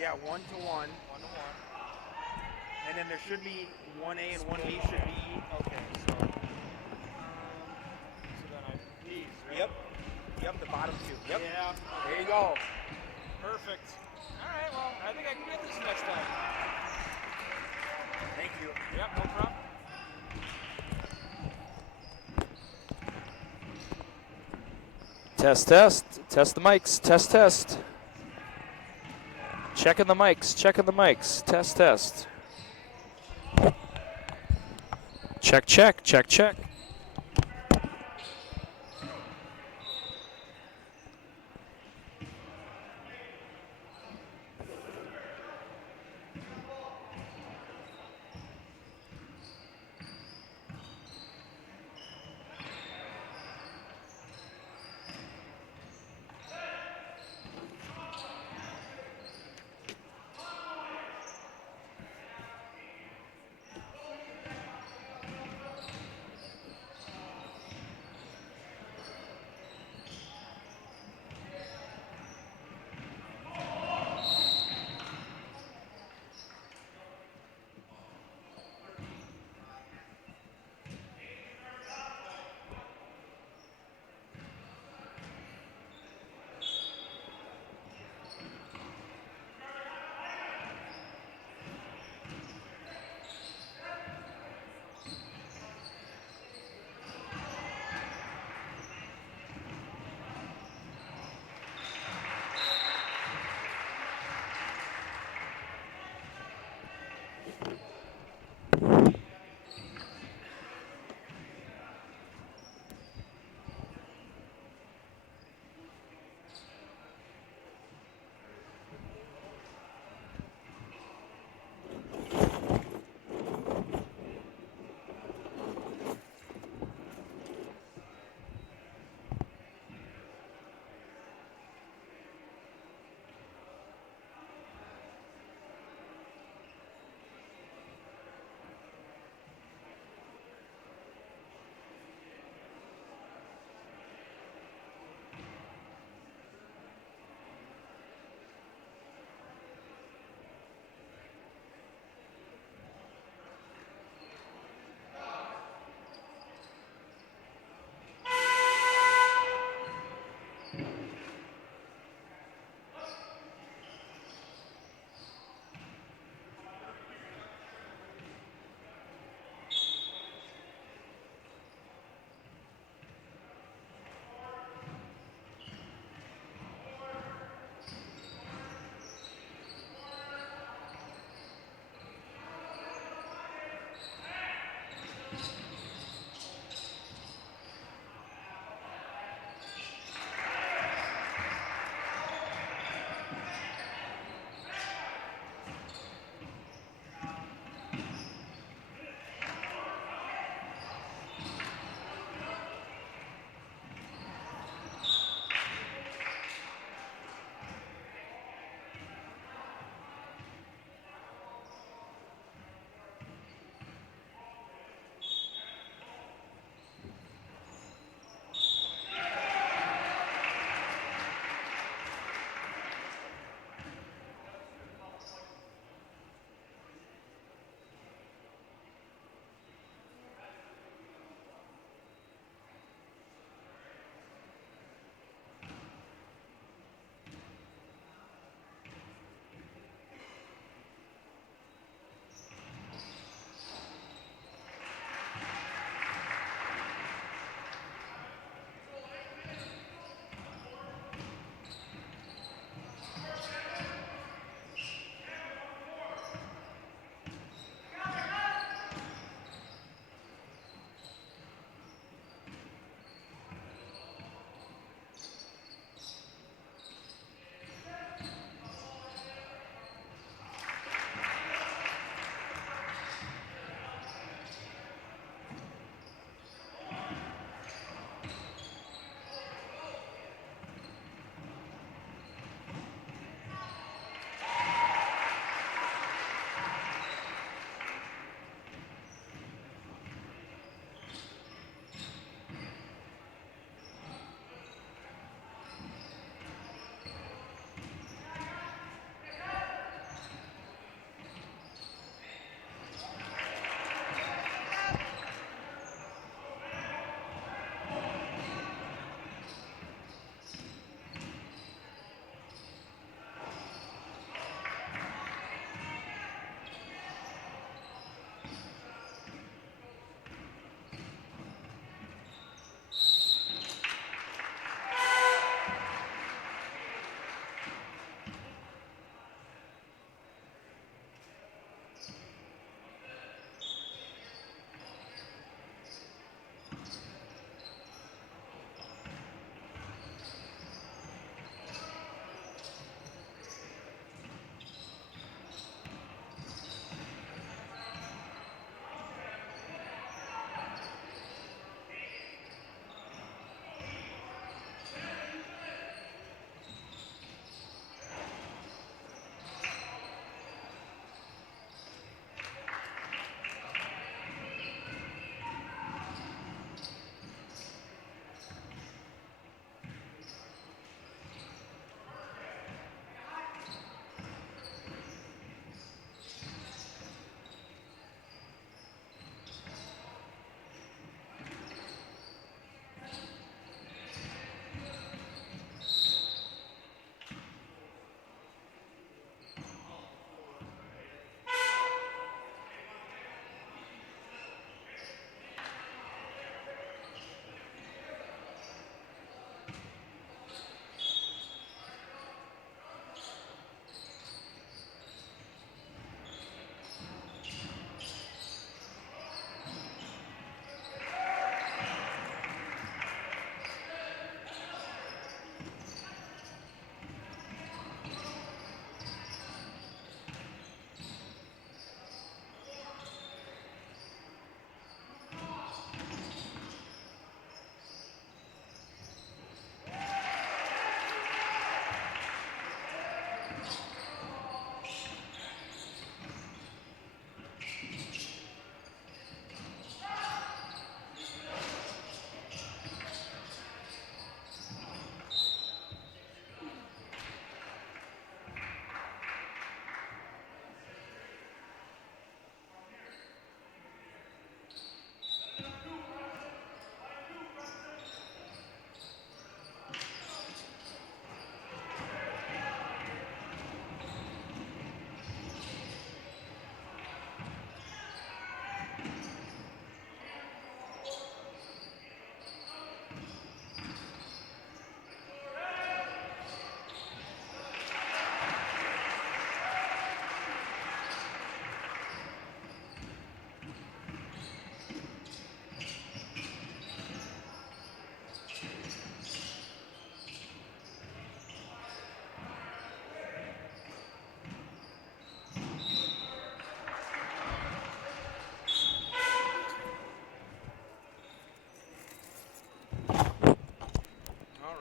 Yeah, 1-to-1. 1-to-1. And then there should be 1A and 1B should be. Okay, so then these, right? Yep. Yep, the bottom two. Yep. Yeah. There you go. Perfect. All right, well, I think I can get this next time. Thank you. Yep, no problem. Test, test. Test the mics. Test, test. Checking the mics. Checking the mics. Test, test. Check, check. Check, check.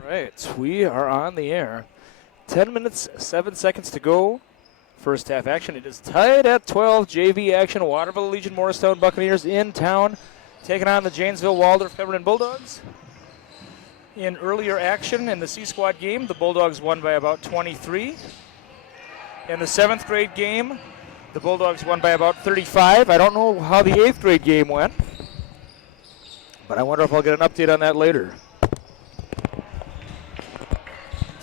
right, we are on the air. 10 minutes, 7 seconds to go. First half action. It is tied at 12. JV action. Waterville Legion Morristown Buccaneers in town, taking on the Janesville Waldorf Pemberton Bulldogs. In earlier action in the C Squad game, the Bulldogs won by about 23. In the 7th grade game, the Bulldogs won by about 35. I don't know how the 8th grade game went, but I wonder if I'll get an update on that later.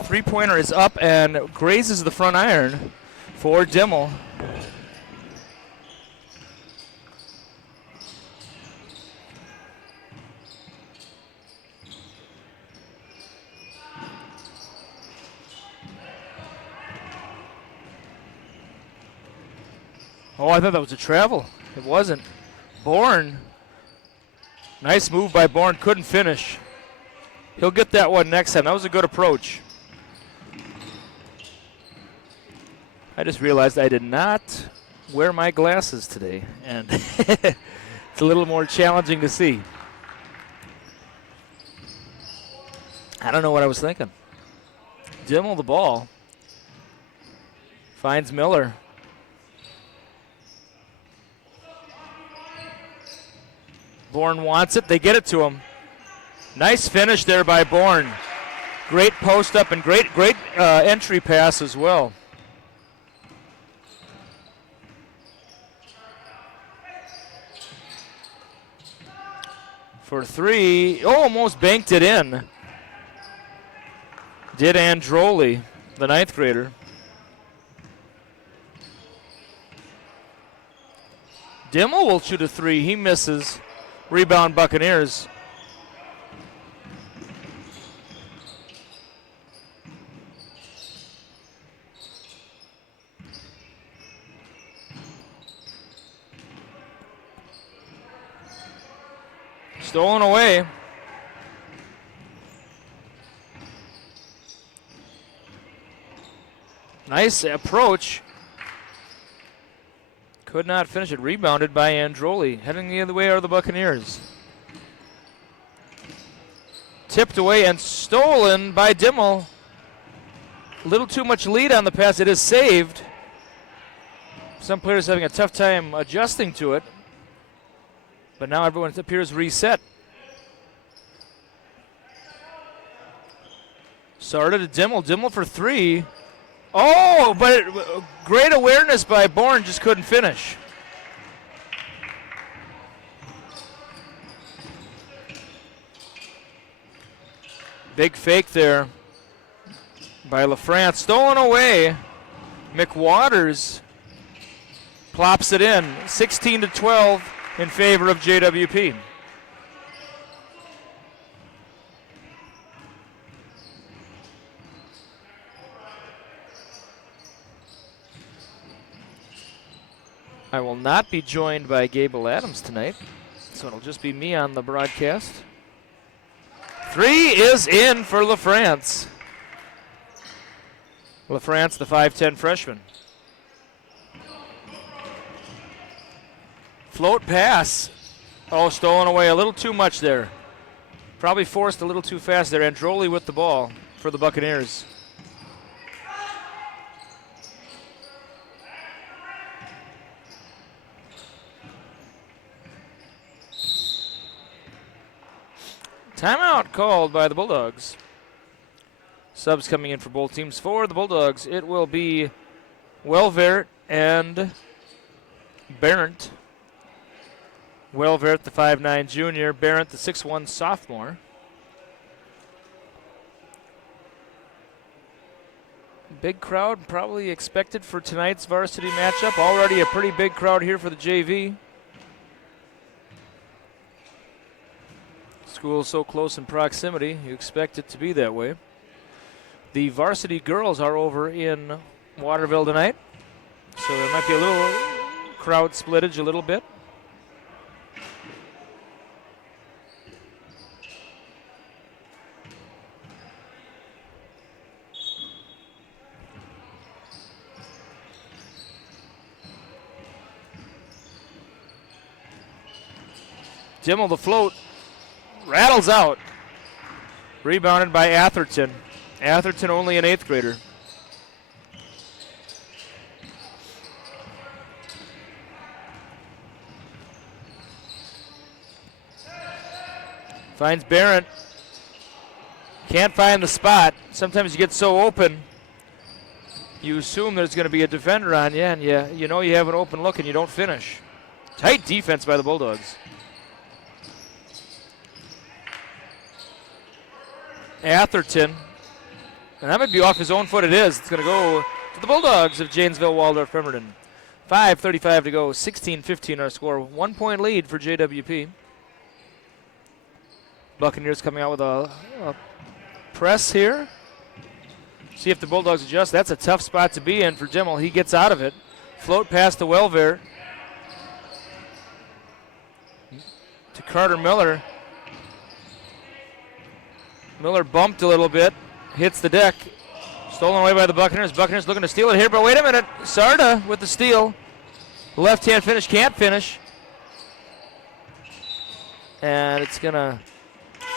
Three-pointer is up and grazes the front iron for Dimmel. Oh, I thought that was a travel. It wasn't. Bourne. Nice move by Bourne. Couldn't finish. He'll get that one next time. That was a good approach. I just realized I did not wear my glasses today, and it's a little more challenging to see. I don't know what I was thinking. Dimmel the ball. Finds Miller. Bourne wants it. They get it to him. Nice finish there by Bourne. Great post up and great entry pass as well. For three. Oh, almost banked it in. Did Androli, the 9th grader. Dimmel will shoot a three. He misses. Rebound Buccaneers. Stolen away. Nice approach. Could not finish it. Rebounded by Androli. Heading the other way are the Buccaneers. Tipped away and stolen by Dimmel. A little too much lead on the pass. It is saved. Some players having a tough time adjusting to it. But now everyone appears reset. Started at Dimmel. Dimmel for three. Oh, but great awareness by Bourne, just couldn't finish. Big fake there by LaFrance. Stolen away. McWaters plops it in. 16-12 in favor of JWP. I will not be joined by Gable Adams tonight, so it'll just be me on the broadcast. Three is in for LaFrance. LaFrance, the 5'10 freshman. Float pass. Oh, stolen away a little too much there. Probably forced a little too fast there. Androli with the ball for the Buccaneers. Timeout called by the Bulldogs. Subs coming in for both teams. For the Bulldogs, it will be Welvert and Barrett. Welvert, the 5'9 junior. Barrett, the 6'1 sophomore. Big crowd probably expected for tonight's varsity matchup. Already a pretty big crowd here for the JV. School so close in proximity, you expect it to be that way. The varsity girls are over in Waterville tonight, so there might be a little crowd splittage a little bit. Dimmel the float. Rattles out. Rebounded by Atherton. Atherton only an 8th grader. Finds Barrett. Can't find the spot. Sometimes you get so open, you assume there's going to be a defender on you, and you know you have an open look and you don't finish. Tight defense by the Bulldogs. Atherton, and that might be off his own foot. It is. It's going to go to the Bulldogs of Janesville Waldorf Pemberton. 5:35 to go, 16-15 our score. 1 point lead for JWP. Buccaneers coming out with a press here. See if the Bulldogs adjust. That's a tough spot to be in for Dimmel. He gets out of it. Float past to Welver. To Carter Miller. Miller bumped a little bit. Hits the deck. Stolen away by the Buccaneers. Buccaneers looking to steal it here, but wait a minute. Sarda with the steal. Left-hand finish, can't finish. And it's going to,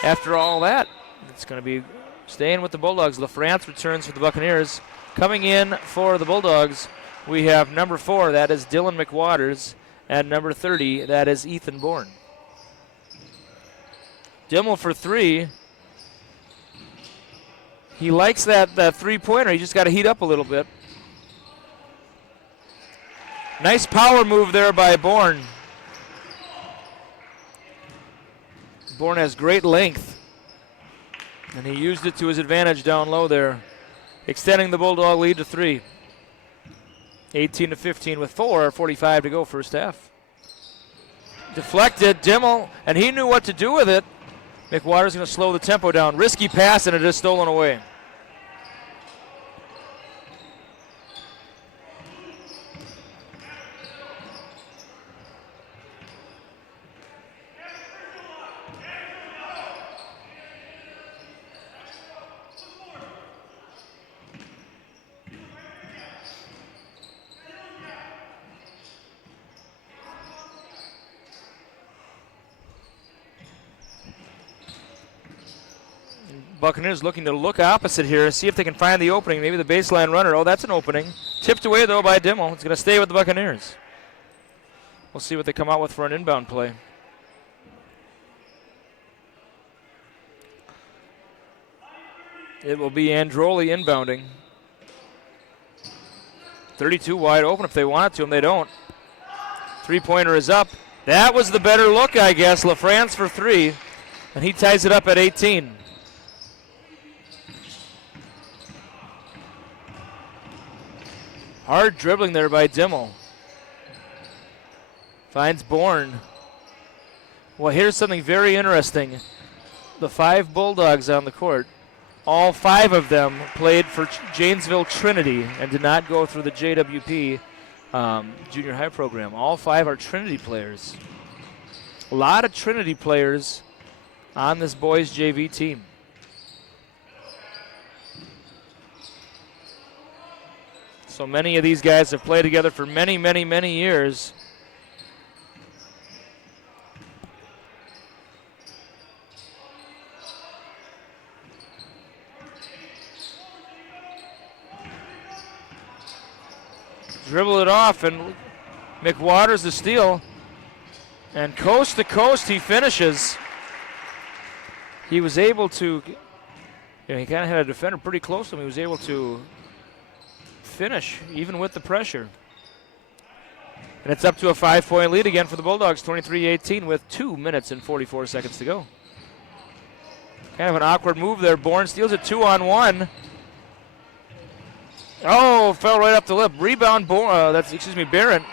after all that, it's going to be staying with the Bulldogs. LaFrance returns for the Buccaneers. Coming in for the Bulldogs, we have number 4, that is Dylan McWaters, and number 30, that is Ethan Bourne. Dimmel for 3. He likes that three-pointer. He just got to heat up a little bit. Nice power move there by Bourne. Bourne has great length, and he used it to his advantage down low there, extending the Bulldog lead to 3. 18-15 with 4:45 to go first half. Deflected, Dimmel, and he knew what to do with it. McWater's going to slow the tempo down. Risky pass, and it is stolen away. Buccaneers looking to look opposite here, see if they can find the opening. Maybe the baseline runner. Oh, that's an opening. Tipped away, though, by Dimmel. It's going to stay with the Buccaneers. We'll see what they come out with for an inbound play. It will be Androli inbounding. 32 wide open if they want it to, and they don't. Three-pointer is up. That was the better look, I guess. LaFrance for 3, and he ties it up at 18. Hard dribbling there by Dimmel. Finds Bourne. Well, here's something very interesting. The 5 Bulldogs on the court, all 5 of them played for Janesville Trinity and did not go through the JWP junior high program. All 5 are Trinity players. A lot of Trinity players on this boys JV team. So many of these guys have played together for many, many, many years. Dribble it off, and McWaters the steal. And coast to coast he finishes. He was able to, he kind of had a defender pretty close to him. He was able to finish, even with the pressure. And it's up to a 5-point lead again for the Bulldogs, 23-18 with 2 minutes and 44 seconds to go. Kind of an awkward move there. Bourne steals it 2-on-1. Oh, fell right up the lip. Rebound, Barrett.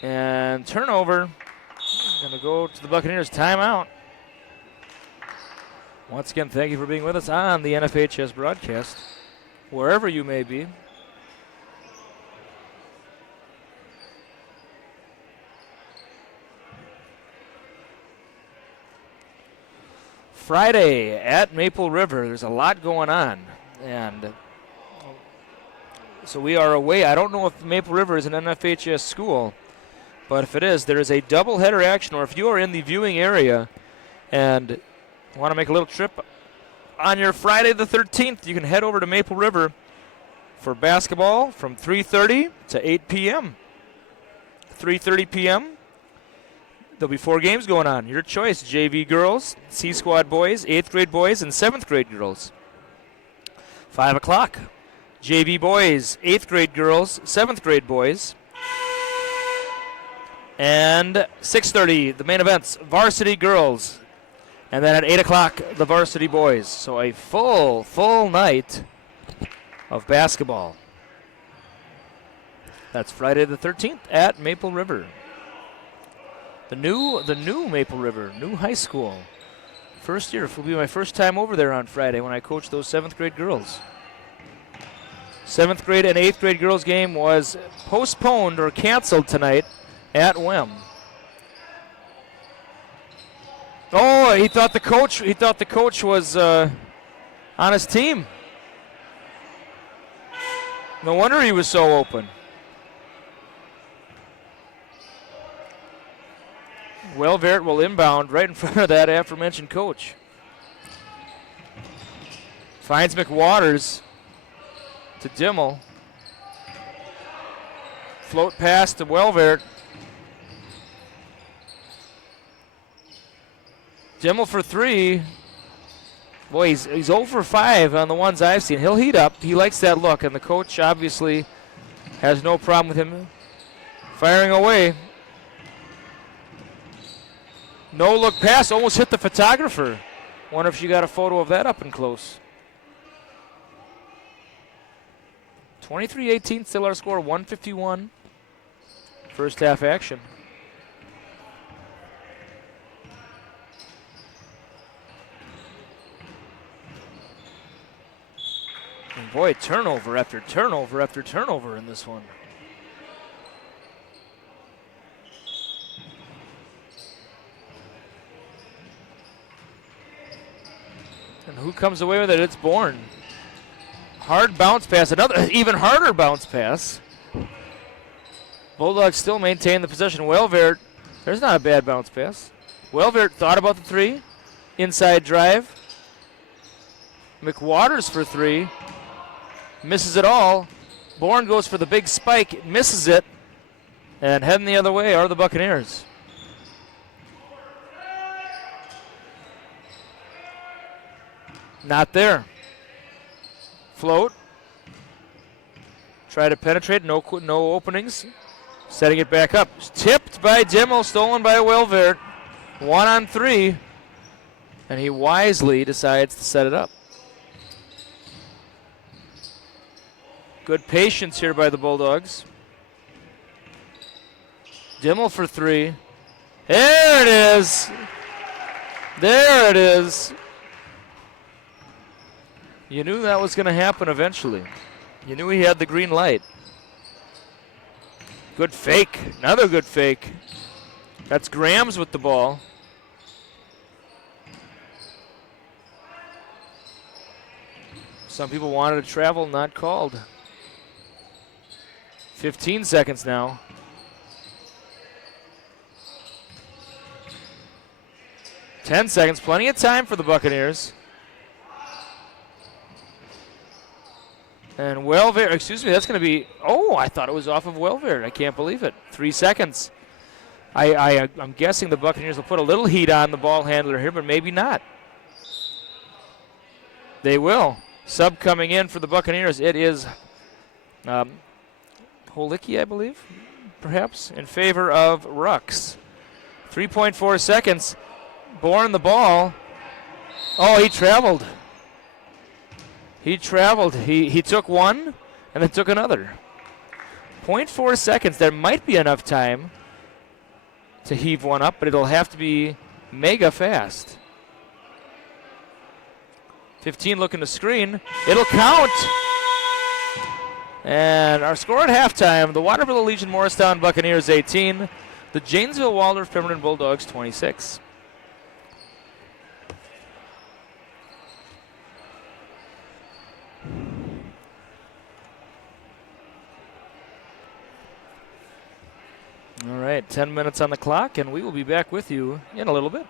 And turnover. Going to go to the Buccaneers. Timeout. Once again, thank you for being with us on the NFHS broadcast, wherever you may be. Friday at Maple River. There's a lot going on. And so we are away. I don't know if Maple River is an NFHS school, but if it is, there is a doubleheader action, or if you are in the viewing area and Want to make a little trip on your Friday the 13th, you can head over to Maple River for basketball from 3:30 to 8 p.m. 3:30 p.m. There'll be 4 games going on. Your choice, JV girls, C Squad boys, 8th grade boys, and 7th grade girls. 5 o'clock, JV boys, 8th grade girls, 7th grade boys. And 6:30, the main events, varsity girls. And then at 8 o'clock, the varsity boys. So a full night of basketball. That's Friday the 13th at Maple River. The new Maple River, new high school. First year, it will be my first time over there on Friday when I coach those 7th grade girls. 7th grade and 8th grade girls game was postponed or canceled tonight at WEM. Oh, he thought the coach was on his team. No wonder he was so open. Welvert will inbound right in front of that aforementioned coach. Finds McWaters to Dimmel. Float pass to Welvert. Dimmel for 3. Boy, he's 0 for 5 on the ones I've seen. He'll heat up. He likes that look, and the coach obviously has no problem with him firing away. No look pass, almost hit the photographer. Wonder if she got a photo of that up and close. 23-18, still our score, 151. First half action. And boy, turnover after turnover after turnover in this one. And who comes away with it? It's Bourne. Hard bounce pass, another even harder bounce pass. Bulldogs still maintain the possession. Welvert, there's not a bad bounce pass. Welvert thought about the 3. Inside drive. McWaters for 3. Misses it all. Bourne goes for the big spike, misses it. And heading the other way are the Buccaneers. Not there. Float. Try to penetrate. No openings. Setting it back up. Tipped by Dimmel. Stolen by Welvert. 1 on 3. And he wisely decides to set it up. Good patience here by the Bulldogs. Dimmel for 3. There it is. There it is. You knew that was going to happen eventually. You knew he had the green light. Good fake. Another good fake. That's Grams with the ball. Some people wanted to travel, not called. 15 seconds now. Ten seconds. Plenty of time for the Buccaneers. And Welvert, excuse me, that's going to be, oh, I thought it was off of Welvert. I can't believe it. 3 seconds. I'm guessing the Buccaneers will put a little heat on the ball handler here, but maybe not. They will. Sub coming in for the Buccaneers. It is Holicki, I believe, perhaps, in favor of Rux. 3.4 seconds. Bourne the ball. Oh, he traveled. He traveled. He took one and then took another. 0.4 seconds. There might be enough time to heave one up, but it'll have to be mega fast. 15 looking to screen. It'll count. And our score at halftime, the Waterville Legion Morristown Buccaneers 18, the Janesville Waldorf Pemberton Bulldogs 26. All right, 10 minutes on the clock, and we will be back with you in a little bit.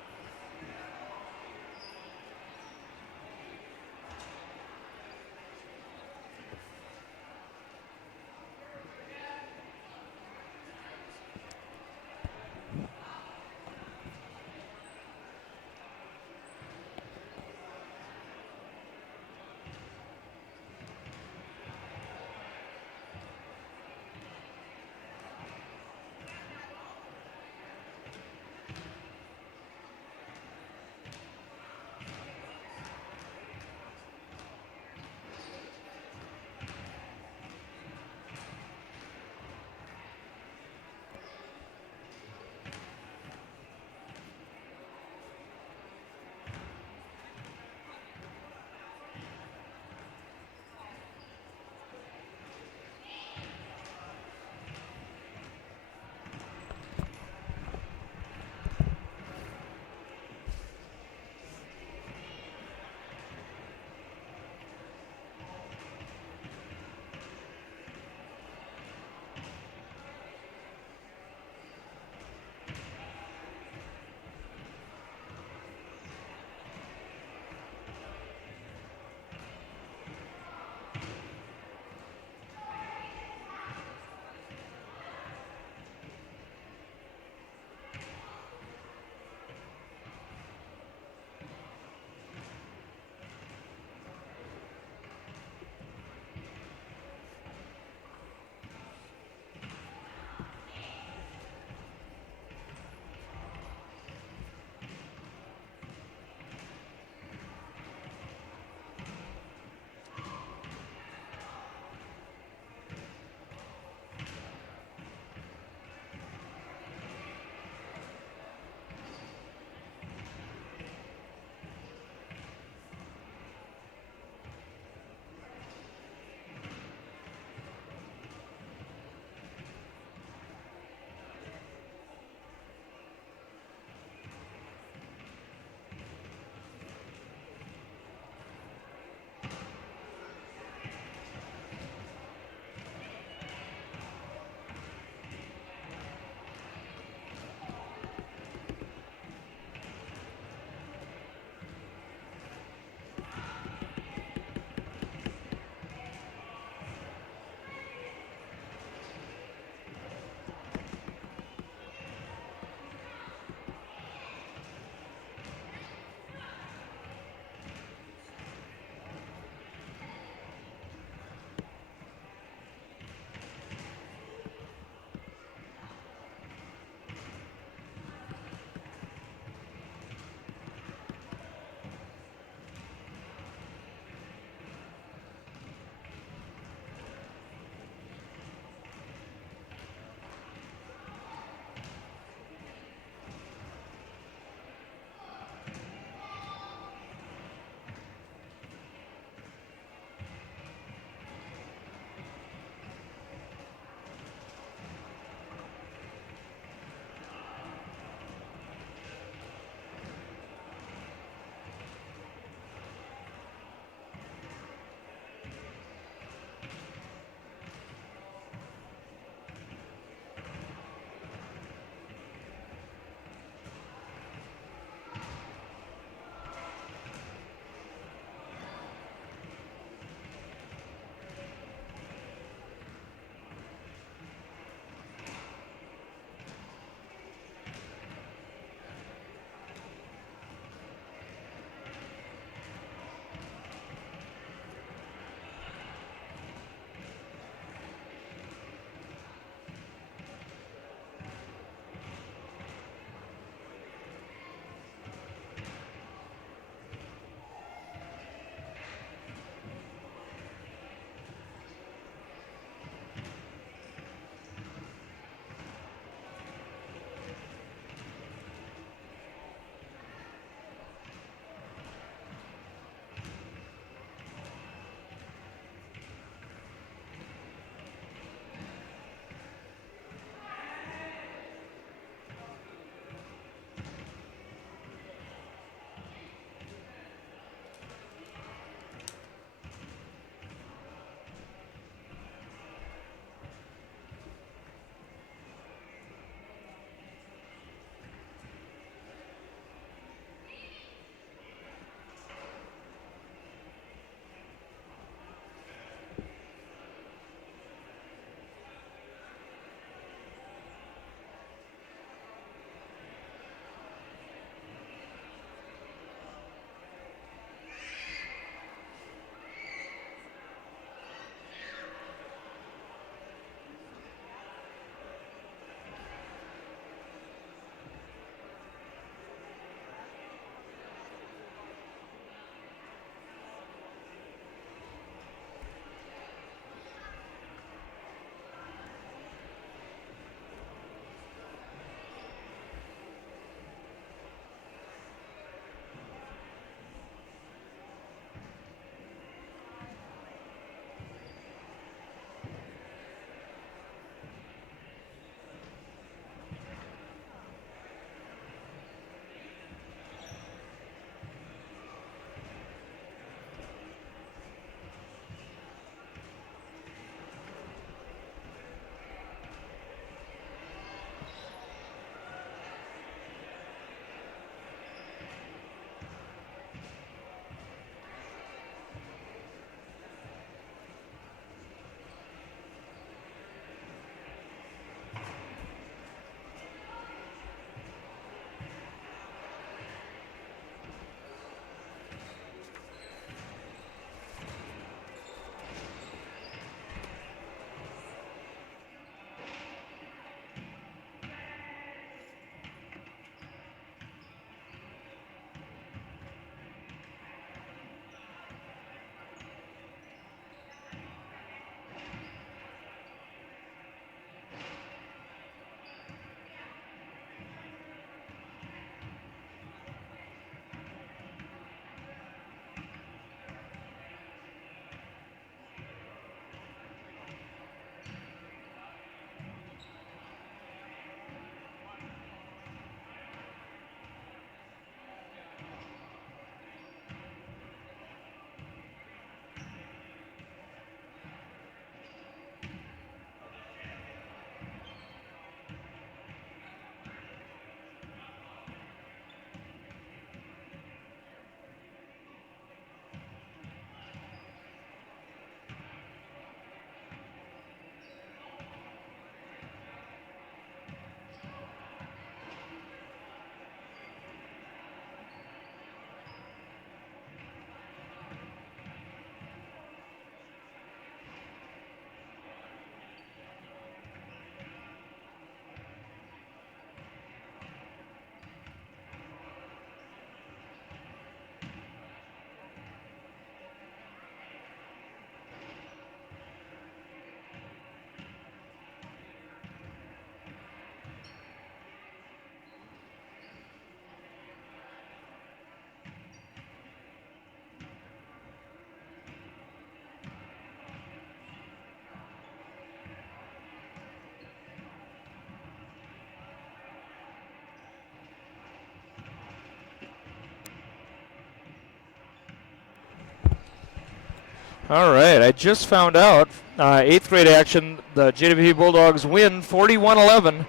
All right, I just found out, 8th grade action, the JWP Bulldogs win 41-11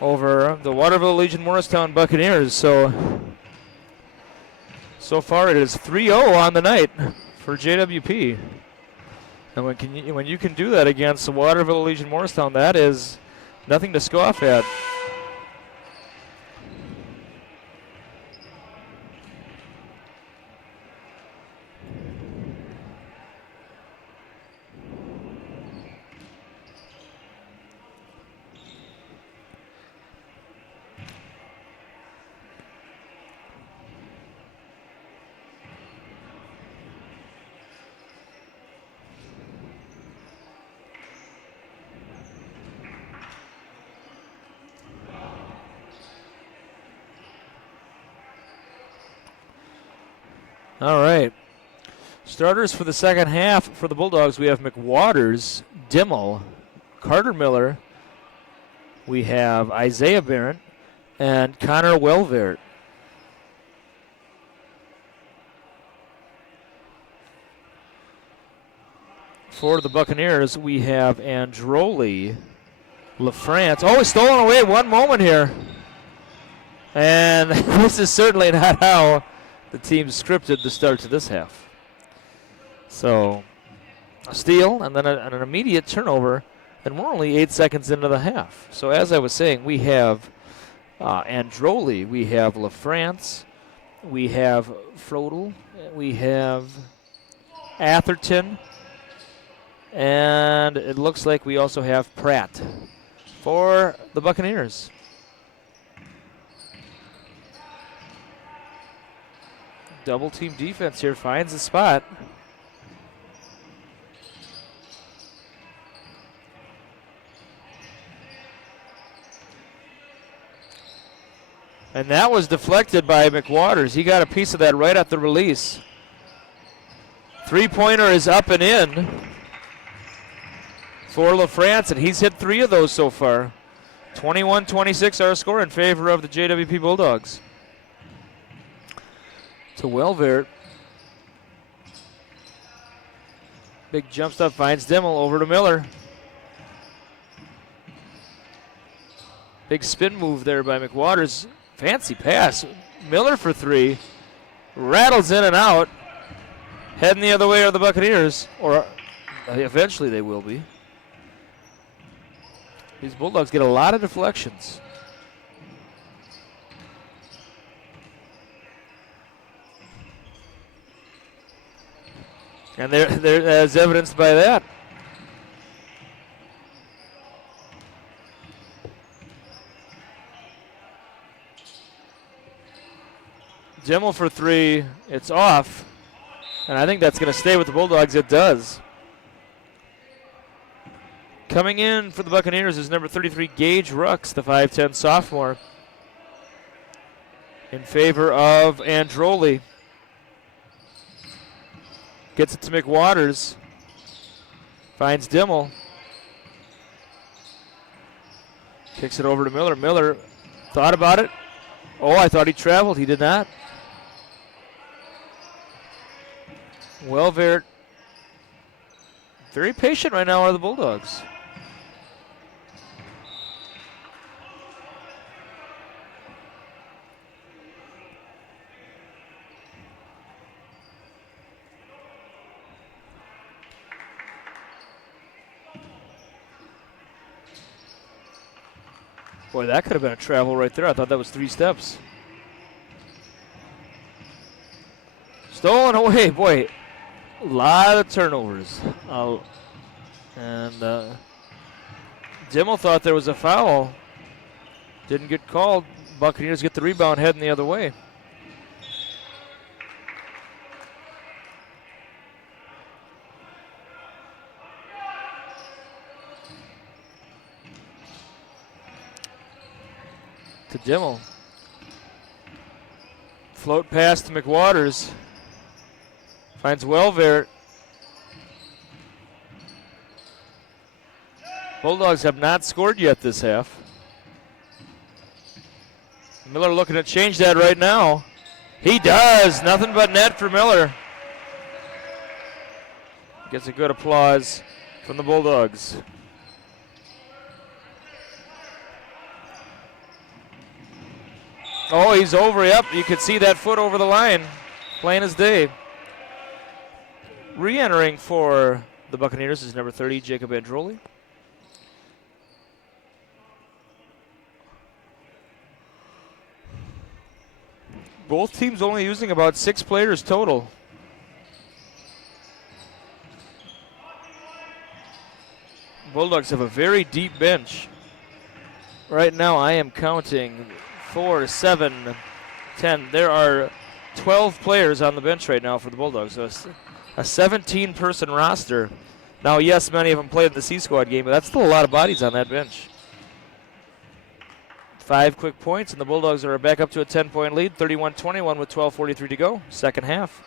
over the Waterville Legion Morristown Buccaneers. So far it is 3-0 on the night for JWP. And when you can do that against the Waterville Legion Morristown, that is nothing to scoff at. All right. Starters for the second half for the Bulldogs, we have McWaters, Dimmel, Carter Miller. We have Isaiah Barron and Connor Welvert. For the Buccaneers, we have Androli, LaFrance. Oh, it's stolen away at one moment here. And this is certainly not how the team scripted the start to this half. So a steal and then an immediate turnover, and we're only 8 seconds into the half. So as I was saying, we have Androli, we have LaFrance, we have Frodel, we have Atherton, and it looks like we also have Pratt for the Buccaneers. Double team defense here, finds a spot. And that was deflected by McWaters. He got a piece of that right at the release. Three-pointer is up and in for LaFrance, and he's hit 3 of those so far. 21-26 our score in favor of the JWP Bulldogs. To Welvert. Big jump stop, finds Dimmel, over to Miller. Big spin move there by McWaters. Fancy pass. Miller for 3. Rattles in and out. Heading the other way are the Buccaneers. Or eventually they will be. These Bulldogs get a lot of deflections. And they're as evidenced by that. Dimmel for 3, it's off. And I think that's going to stay with the Bulldogs. It does. Coming in for the Buccaneers is number 33, Gage Rux, the 5'10 sophomore, in favor of Androli. Gets it to McWaters. Finds Dimmel. Kicks it over to Miller. Miller thought about it. Oh, I thought he traveled. He did not. Welvert. Very patient right now are the Bulldogs. Boy, that could have been a travel right there. I thought that was 3 steps. Stolen away, boy. A lot of turnovers. And Dimmel thought there was a foul. Didn't get called. Buccaneers get the rebound, heading the other way. To Dimmel. Float pass to McWaters. Finds Welvert. Bulldogs have not scored yet this half. Miller looking to change that right now. He does. Nothing but net for Miller. Gets a good applause from the Bulldogs. Oh, he's over. Yep, you could see that foot over the line. Plain as day. Re-entering for the Buccaneers is number 30, Jacob Androli. Both teams only using about 6 players total. Bulldogs have a very deep bench. Right now I am counting 4, 7, 10. There are 12 players on the bench right now for the Bulldogs. So a 17-person roster. Now, yes, many of them played in the C-Squad game, but that's still a lot of bodies on that bench. 5 quick points, and the Bulldogs are back up to a 10-point lead, 31-21 with 12:43 to go, second half.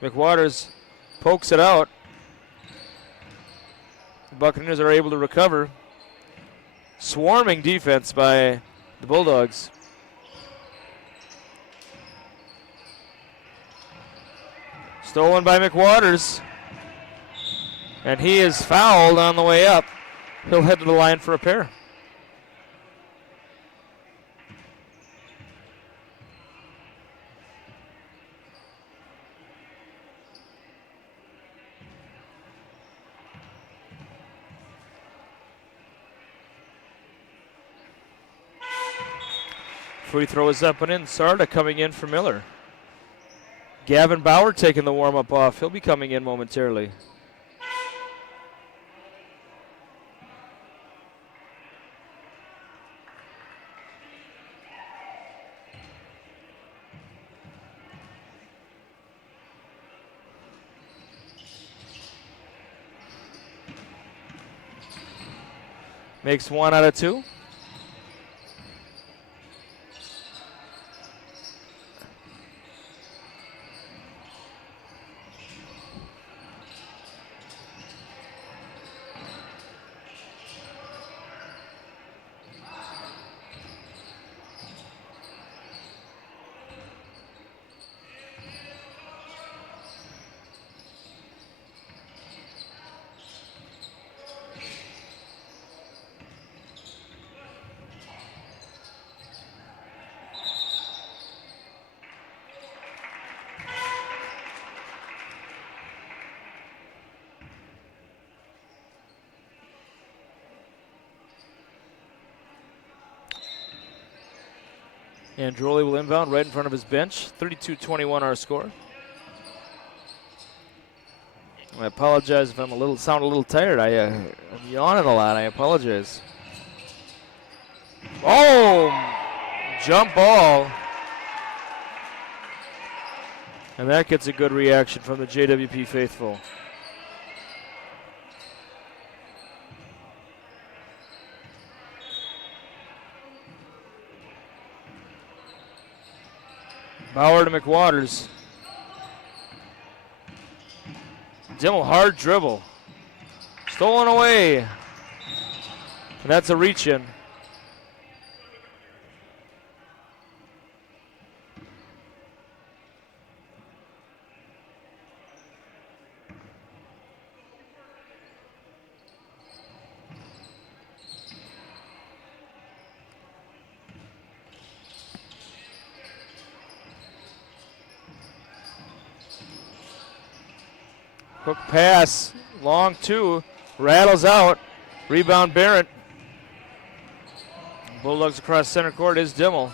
McWaters pokes it out. The Buccaneers are able to recover. Swarming defense by the Bulldogs. Stolen by McWaters. And he is fouled on the way up. He'll head to the line for a pair. Free throw is up and in. Sarda coming in for Miller. Gavin Bauer taking the warm-up off. He'll be coming in momentarily. Makes 1 out of 2. Androli will inbound right in front of his bench. 32-21 our score. I apologize if I'm sound a little tired. I'm yawning a lot. I apologize. Oh, jump ball. And that gets a good reaction from the JWP faithful. Bauer to McWaters. Dimmel, hard dribble. Stolen away. And that's a reach in. Hook pass, long 2, rattles out. Rebound Barrett. Bulldogs across center court is Dimmel.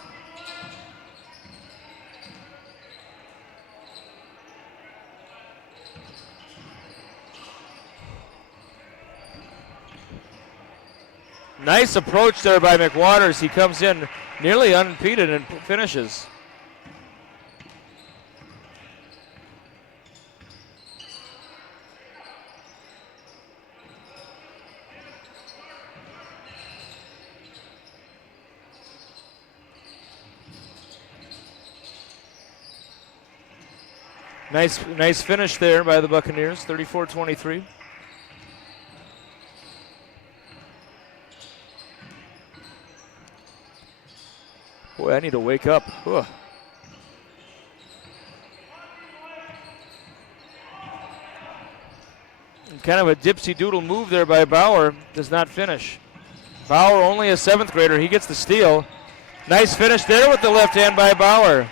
Nice approach there by McWaters. He comes in nearly unimpeded and finishes. Nice finish there by the Buccaneers, 34-23. Boy, I need to wake up. Ugh. Kind of a dipsy doodle move there by Bauer. Does not finish. Bauer, only a 7th grader. He gets the steal. Nice finish there with the left hand by Bauer.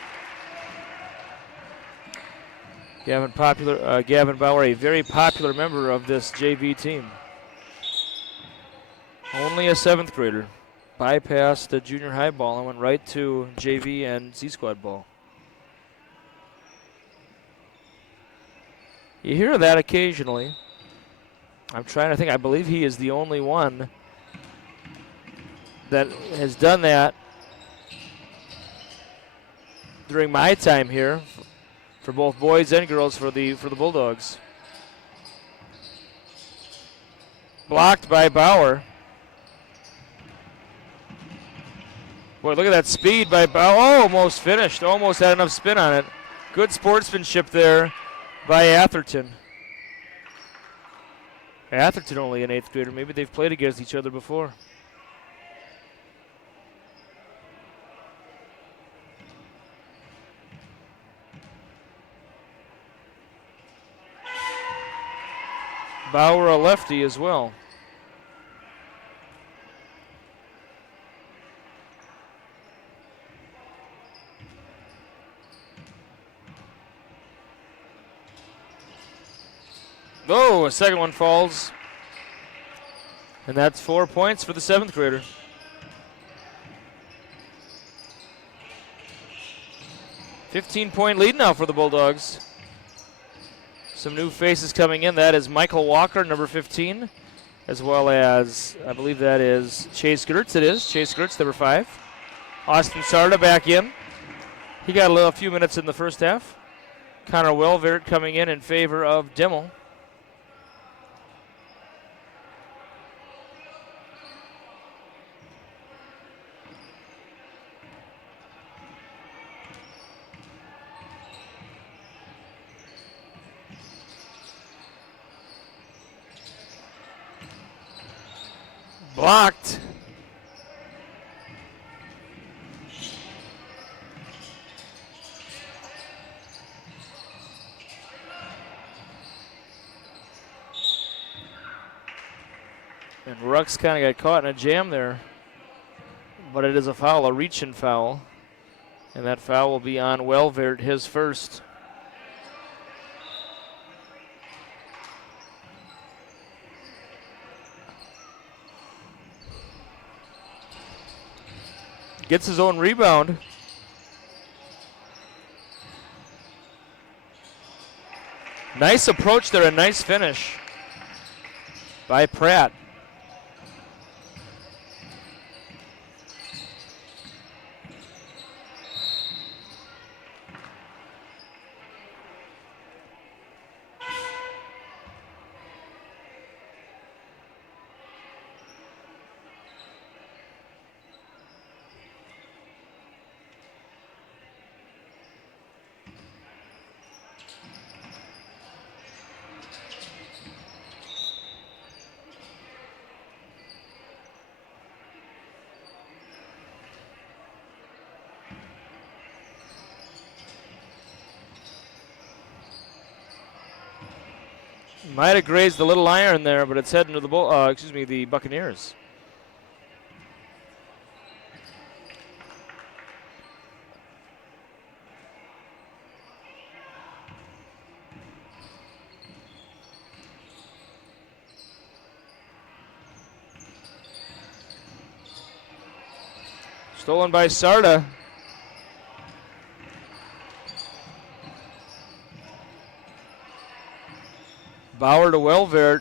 Gavin Bauer, a very popular member of this JV team. Only a 7th grader. Bypassed the junior high ball and went right to JV and C-squad ball. You hear that occasionally. I'm trying to think. I believe he is the only one that has done that during my time here for both boys and girls for the Bulldogs. Blocked by Bauer. Boy, look at that speed by Bauer. Oh, almost finished. Almost had enough spin on it. Good sportsmanship there by Atherton. Atherton only an 8th grader. Maybe they've played against each other before. Bauer a lefty as well. Oh, a second one falls. And that's 4 points for the 7th grader. $15-point lead now for the Bulldogs. Some new faces coming in. That is Michael Walker, number 15, as well as, I believe that is Chase Gertz. It is Chase Gertz, number 5. Austin Sarda back in. He got a few minutes in the first half. Connor Welvert coming in favor of Dimmel. Blocked. And Rux kind of got caught in a jam there. But it is a foul, a reach-in foul. And that foul will be on Welvert, his first. Gets his own rebound. Nice approach there, a nice finish by Pratt. Might have grazed the little iron there, but it's heading to the the Buccaneers. Stolen by Sarda. Bauer to Welvert.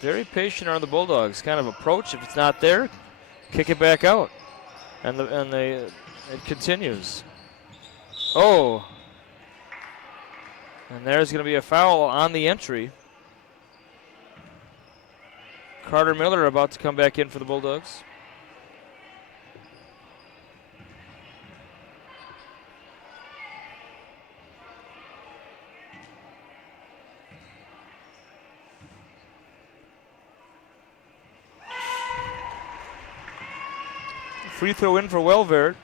Very patient are the Bulldogs. Kind of approach. If it's not there, kick it back out, and it continues. Oh, and there's going to be a foul on the entry. Carter Miller about to come back in for the Bulldogs. Free throw in for Welver.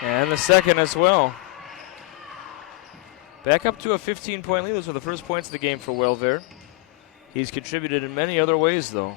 And the second as well. Back up to a 15-point lead. Those were the first points of the game for Welver. He's contributed in many other ways, though.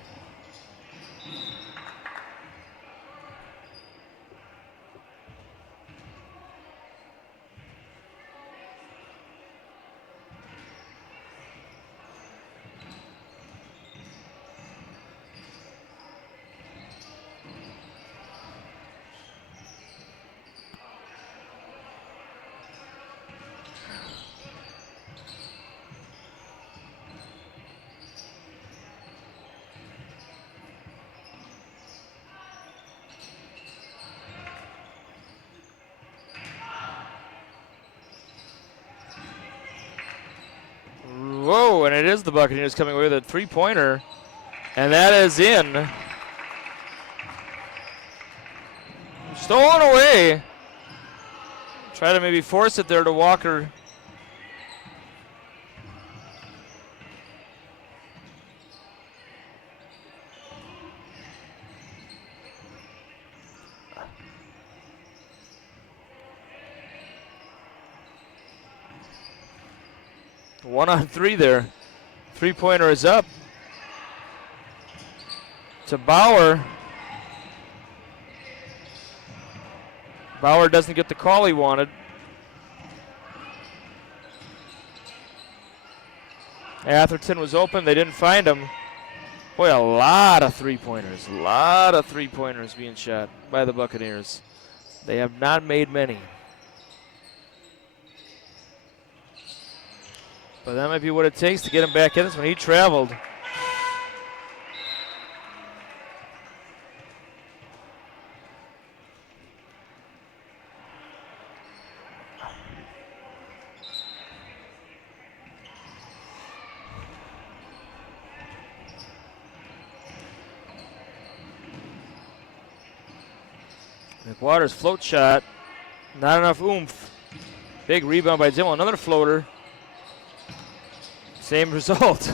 Whoa, and it is the Buccaneers coming away with a three-pointer, and that is in. Stolen away. Try to maybe force it there to Walker. One on three there. Three-pointer is up. To Bauer. Bauer doesn't get the call he wanted. Atherton was open. They didn't find him. Boy, a lot of three-pointers. A lot of three-pointers being shot by the Buccaneers. They have not made many. But that might be what it takes to get him back in this one. He traveled. McWater's float shot. Not enough oomph. Big rebound by Dimmel. Another floater. Same result.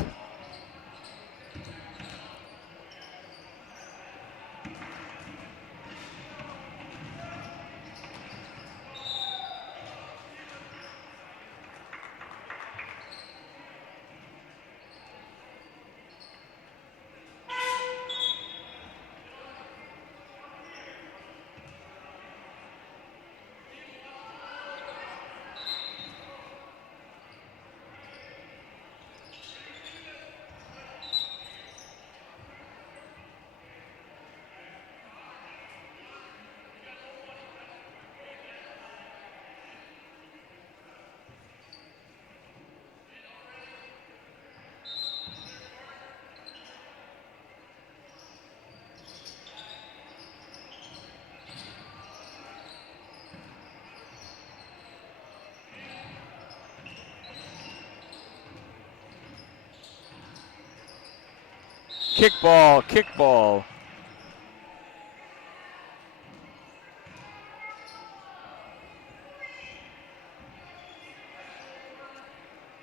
Kickball, kickball.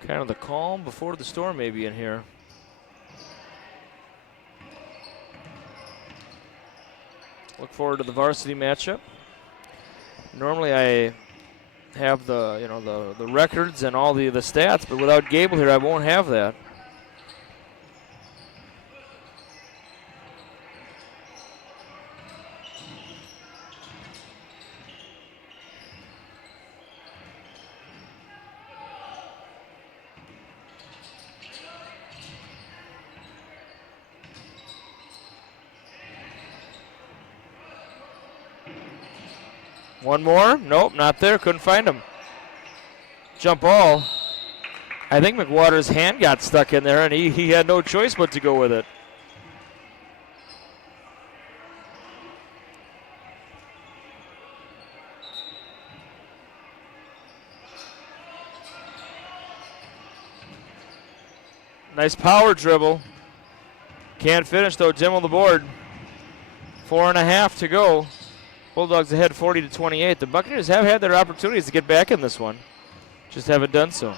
Kind of the calm before the storm maybe in here. Look forward to the varsity matchup. Normally I have the records and all the stats, but without Gable here I won't have that. One more? Nope, not there. Couldn't find him. Jump ball. I think McWater's hand got stuck in there, and he had no choice but to go with it. Nice power dribble. Can't finish, though. Dim on the board. 4.5 to go. Bulldogs ahead 40-28. The Buccaneers have had their opportunities to get back in this one. Just haven't done so.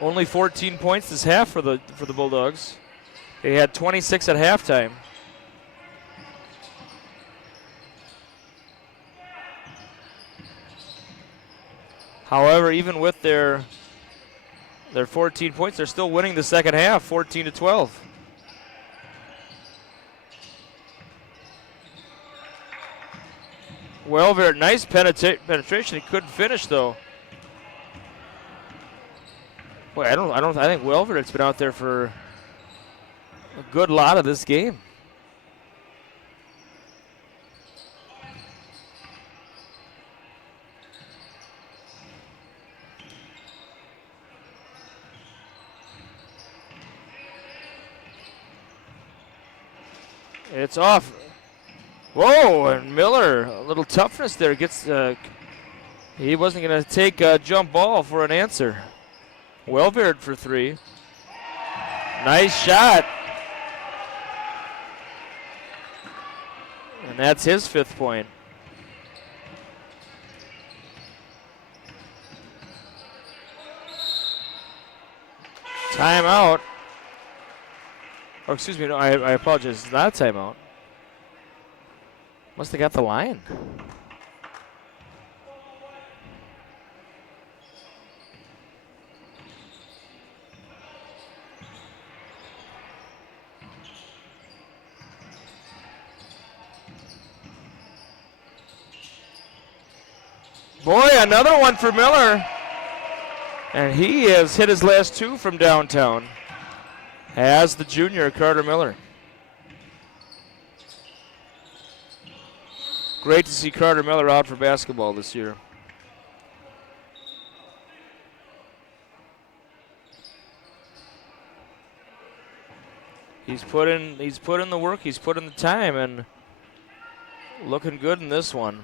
Only 14 points this half for the Bulldogs. They had 26 at halftime. However, even with their 14 points, they're still winning the second half, 14-12. Welver, nice penetration. He couldn't finish though. Boy, I think Welver has been out there for a good lot of this game. It's off. Whoa, and Miller, a little toughness there. Gets. He wasn't going to take a jump ball for an answer. Welvered for three. Nice shot. And that's his 5th point. Timeout. Or excuse me, no, I apologize. It's not a timeout. Must have got the line. Boy, another one for Miller. And he has hit his last 2 from downtown. Has the junior, Carter Miller. Great to see Carter Miller out for basketball this year. He's put in the work, he's put in the time, and looking good in this one.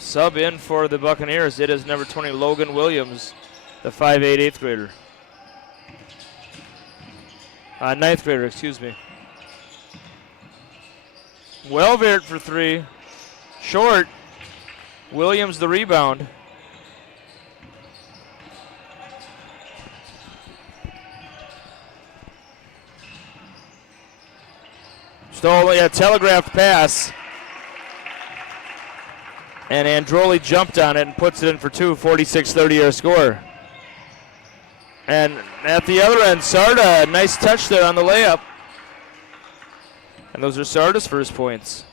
Sub in for the Buccaneers. It is number 20, Logan Williams, the 5'8", 8th grader. 9th grader, excuse me. Welvert for 3. Short. Williams the rebound. Stole a telegraphed pass. And Androli jumped on it and puts it in for 2, 46-30 our score. And at the other end, Sarda, nice touch there on the layup. And those are Sarda's first points.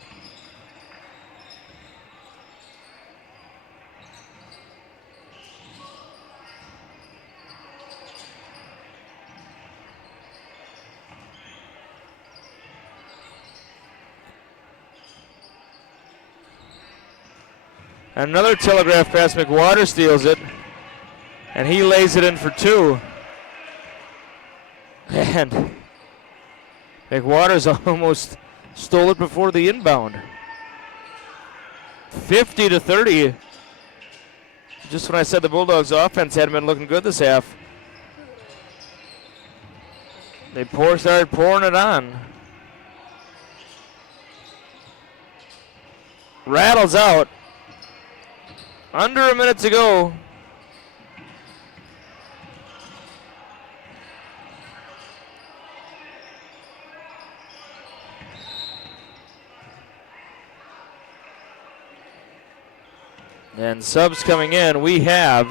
Another telegraph pass, McWater steals it, and he lays it in for 2. And McWater's almost stole it before the inbound. 50-30. Just when I said the Bulldogs' offense hadn't been looking good this half, they started pouring it on. Rattles out. Under a minute to go. And subs coming in. We have,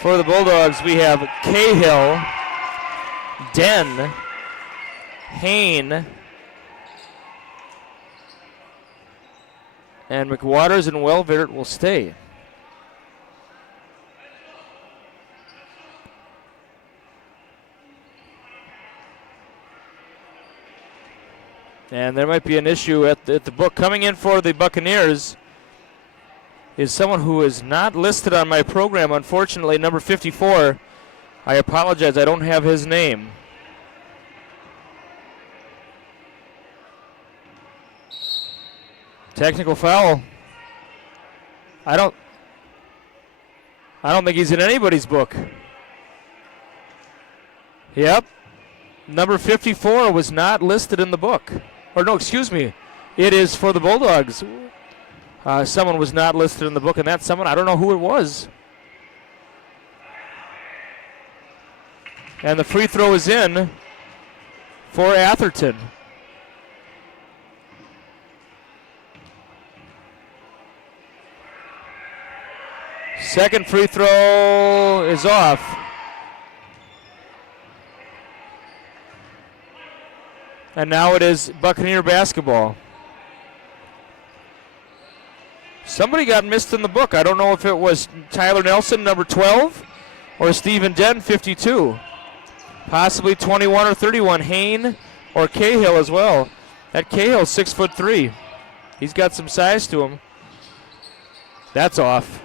for the Bulldogs, we have Cahill, Den, Hain, and McWaters and Welvert will stay. And there might be an issue at the book. Coming in for the Buccaneers is someone who is not listed on my program, unfortunately, number 54. I apologize, I don't have his name. Technical foul. I don't think he's in anybody's book. Yep. Number 54 was not listed in the book. Or no, excuse me. It is for the Bulldogs. Someone was not listed in the book, and that's someone, I don't know who it was. And the free throw is in for Atherton. Second free throw is off. And now it is Buccaneer basketball. Somebody got missed in the book. I don't know if it was Tyler Nelson, number 12, or Stephen Den, 52. Possibly 21 or 31. Hain or Cahill as well. That Cahill's 6'3". He's got some size to him. That's off.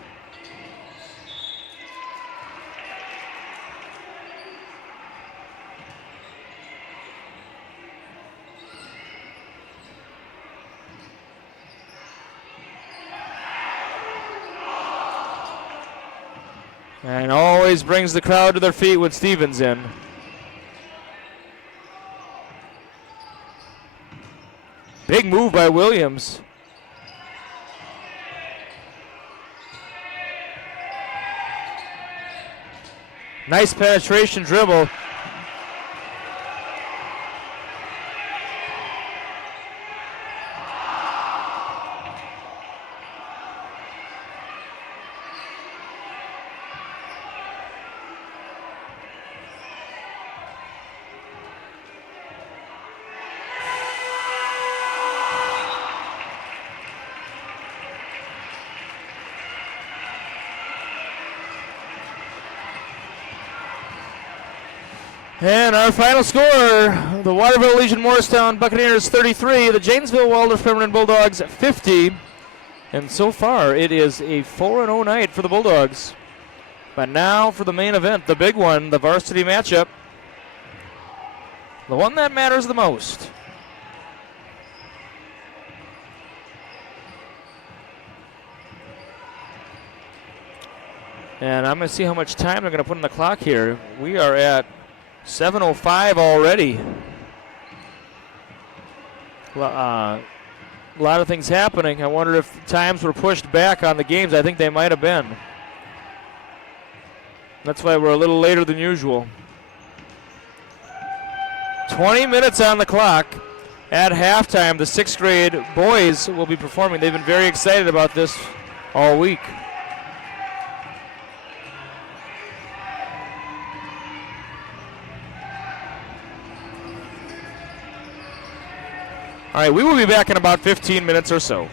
And always brings the crowd to their feet when Stevens in. Big move by Williams. Nice penetration dribble. And our final score, the Waterville Legion Morristown Buccaneers 33, the Janesville Waldorf Pemberton Bulldogs 50. And so far, it is a 4-0 night for the Bulldogs. But now for the main event, the big one, the varsity matchup. The one that matters the most. And I'm going to see how much time they're going to put on the clock here. We are at 7:05 already. A lot of things happening. I wonder if times were pushed back on the games. I think they might have been. That's why we're a little later than usual. 20 minutes on the clock. At halftime, the 6th grade boys will be performing. They've been very excited about this all week. All right, we will be back in about 15 minutes or so.